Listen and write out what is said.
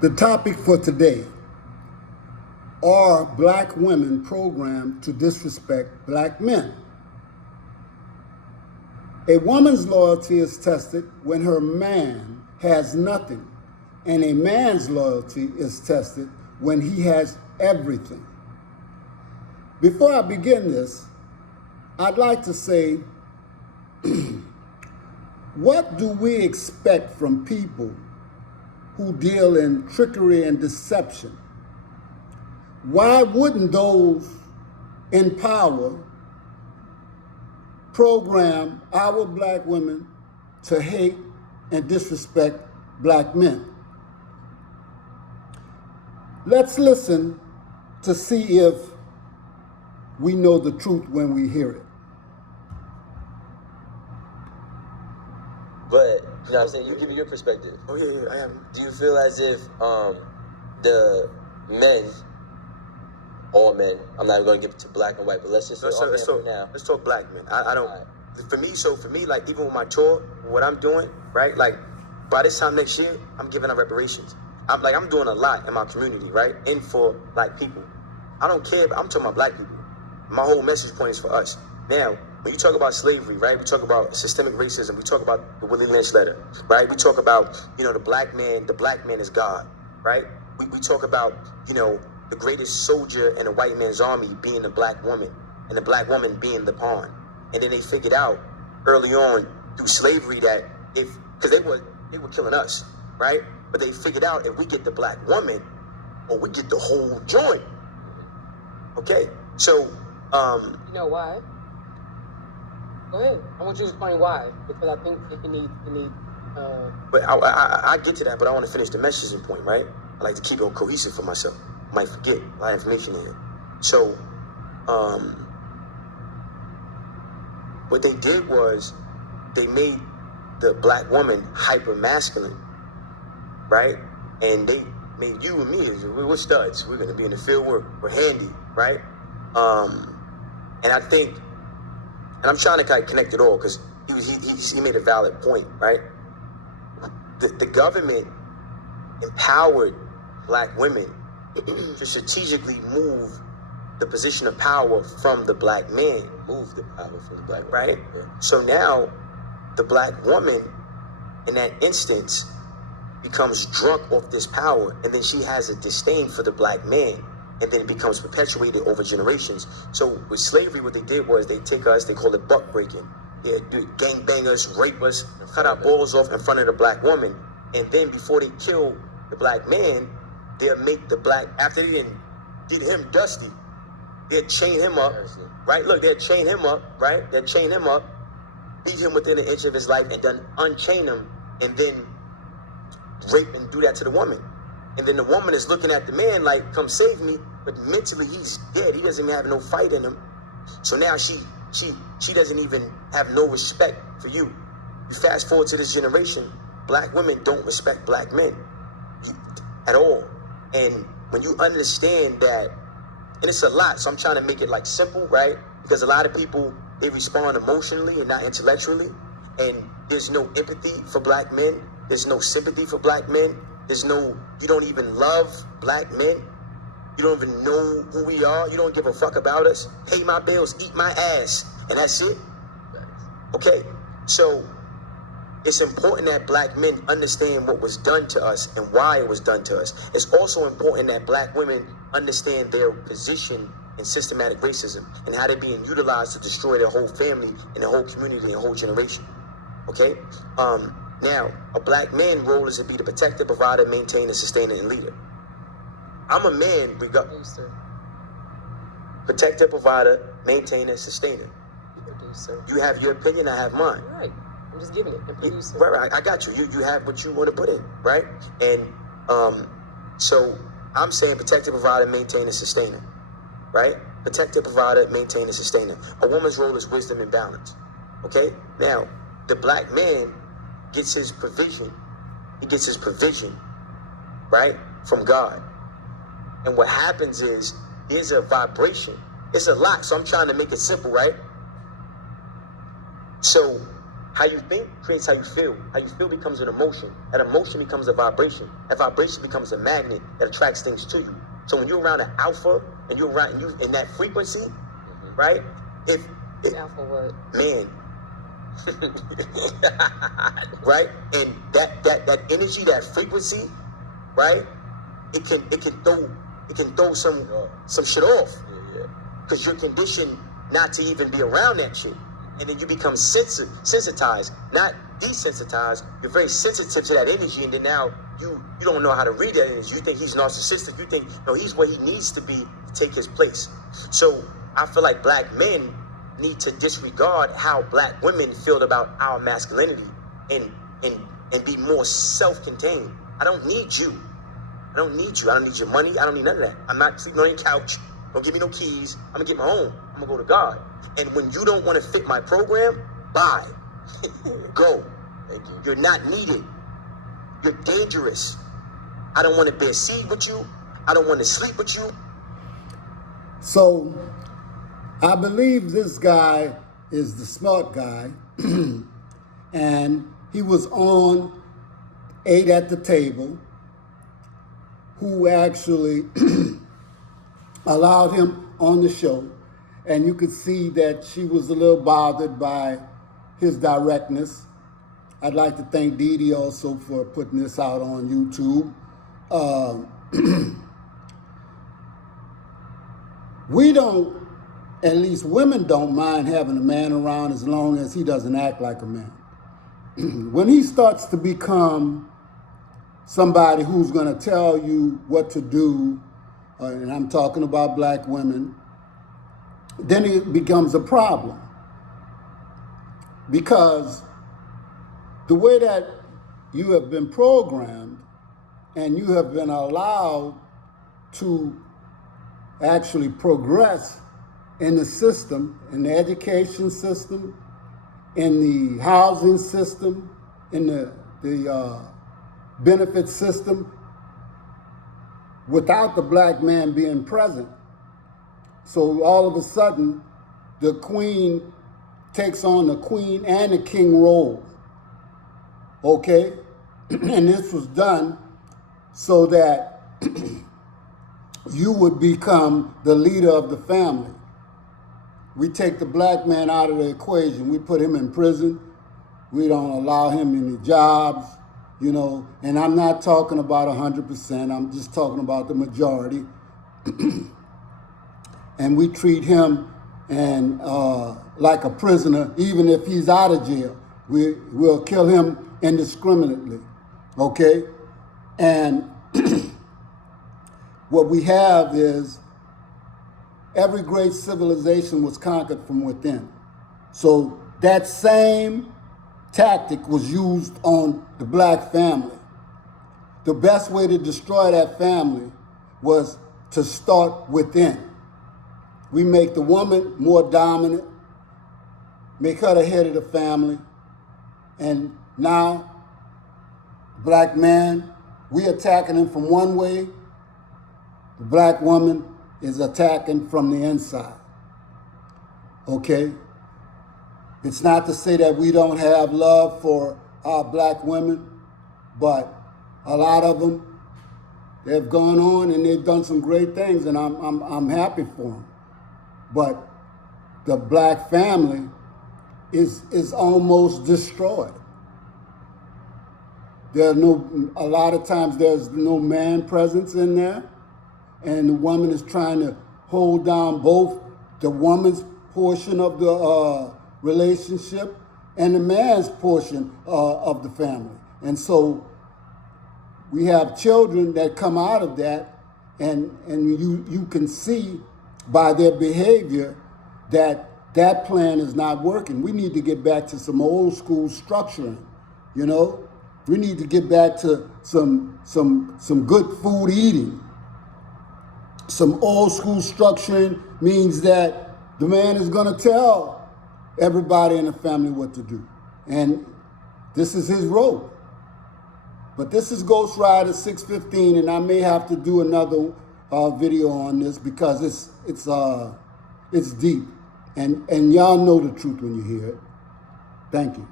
The topic for today: are black women programmed to disrespect black men? A woman's loyalty is tested when her man has nothing, and a man's loyalty is tested when he has everything. Before I begin this, I'd like to say, what do we expect from people who deal in trickery and deception? Why wouldn't those in power program our black women to hate and disrespect black men? Let's listen to see if we know the truth when we hear it. But, you know what I'm saying? You give me your perspective. Oh, yeah, I am. Do you feel as if the men, all men, I'm not going to give it to black and white, but let's just say all men for now. Let's talk black men. I don't, for me, like, even with my tour, what I'm doing, right? Like, by this time next year, I'm giving out reparations. I'm doing a lot in my community, right? And for black people. I don't care, but I'm talking about black people. My whole message point is for us. Now, when you talk about slavery, right? We talk about systemic racism. We talk about the Willie Lynch letter, right? We talk about, the black man is God, right? We talk about, the greatest soldier in a white man's army being the black woman, and the black woman being the pawn. And then they figured out early on through slavery that because they were killing us, right? But they figured out if we get the black woman, or we get the whole joint. Okay, so you know why? Go ahead. I want you to explain why, because I think it needs. But I get to that, but I want to finish the messaging point, right? I like to keep it cohesive for myself. I might forget a lot of information in here. So, what they did was they made the black woman hyper masculine, right? And they made you and me, we're studs. We're gonna be in the field. We're handy, right? And I think, and I'm trying to kind of connect it all because he made a valid point, right? The government empowered black women to strategically move the position of power from the black man. Move the power from the black man. Right? Yeah. So now the black woman in that instance becomes drunk off this power, and then she has a disdain for the black man, and then it becomes perpetuated over generations. So with slavery, what they did was they take us, they call it buck breaking. They do gang bangers, rape us, cut our balls off in front of the black woman. And then before they kill the black man, they'll make the black, after they didn't get him dusty, they'll chain him up, right? Look, they'll chain him up, right? They'll chain him up, beat him within an inch of his life, and then unchain him, and then rape and do that to the woman. And then the woman is looking at the man like, come save me, but mentally he's dead. He doesn't even have no fight in him. So now she doesn't even have no respect for you. You fast forward to this generation, black women don't respect black men at all. And when you understand that, and it's a lot, so I'm trying to make it like simple, right? Because a lot of people, they respond emotionally and not intellectually. And there's no empathy for black men. There's no sympathy for black men. You don't even love black men. You don't even know who we are. You don't give a fuck about us. Pay my bills, eat my ass, and that's it. Okay? So it's important that black men understand what was done to us and why it was done to us. It's also important that black women understand their position in systematic racism and how they're being utilized to destroy their whole family and their whole community and whole generation. Okay? Now, a black man's role is to be the protector, provider, maintainer, sustainer, and leader. I'm a man, Producer. Protector, provider, maintainer, sustainer. Producer. You have your opinion, I have mine. Right. I'm just giving it. The producer. Right, I got you. You have what you want to put in, right? And so I'm saying protector, provider, maintainer, sustainer, right? Protector, provider, maintainer, sustainer. A woman's role is wisdom and balance. Okay? Now, the black man gets his provision. He gets his provision, right, from God. And what happens is there's a vibration. It's a lot, so I'm trying to make it simple, right? So How you think creates how you feel. How you feel becomes an emotion. That emotion becomes a vibration. That vibration becomes a magnet that attracts things to you. So when you're around an alpha and you're around and you in that frequency, right? If Alpha what? man, right? And that energy, that frequency, right? It can throw some shit off. Because you're conditioned not to even be around that shit. And then you become sensitized, not desensitized. You're very sensitive to that energy, and then now you don't know how to read that energy. You think he's narcissistic. You think, no, he's where he needs to be to take his place. So I feel like black men need to disregard how black women feel about our masculinity and be more self-contained. I don't need you. I don't need you. I don't need your money. I don't need none of that. I'm not sleeping on your couch. Don't give me no keys. I'm gonna get my own. I'm gonna go to God. And when you don't want to fit my program, bye. Go. Thank you. You're not needed. You're dangerous. I don't want to bear seed with you. I don't want to sleep with you. So I believe this guy is the smart guy, and he was on 8 at the Table, who actually allowed him on the show. And you could see that she was a little bothered by his directness. I'd like to thank Dee Dee also for putting this out on YouTube. We don't, at least women don't mind having a man around as long as he doesn't act like a man. When he starts to become somebody who's going to tell you what to do, and I'm talking about black women, then it becomes a problem. Because the way that you have been programmed and you have been allowed to actually progress in the system, in the education system, in the housing system, in the benefit system, without the black man being present. So all of a sudden, the queen takes on the queen and the king role, okay? And this was done so that you would become the leader of the family. We take the black man out of the equation. We put him in prison. We don't allow him any jobs, you know, and I'm not talking about 100%. I'm just talking about the majority. And we treat him like a prisoner, even if he's out of jail. We'll kill him indiscriminately, okay? And what we have is every great civilization was conquered from within. So that same tactic was used on the black family. The best way to destroy that family was to start within. We make the woman more dominant, make her the head of the family, and now, black man, we attacking him from one way, the black woman is attacking from the inside, okay? It's not to say that we don't have love for our black women, but a lot of them, they've gone on and they've done some great things, and I'm happy for them. But the black family is almost destroyed. A lot of times there's no man presence in there, and the woman is trying to hold down both the woman's portion of the relationship and the man's portion of the family. And so we have children that come out of that, and you can see by their behavior that plan is not working. We need to get back to some old school structuring, you know? We need to get back to some good food eating. Some old school structuring means that the man is gonna tell everybody in the family what to do. And this is his role. But this is Ghost Rider 615, and I may have to do another video on this because it's deep, and y'all know the truth when you hear it. Thank you.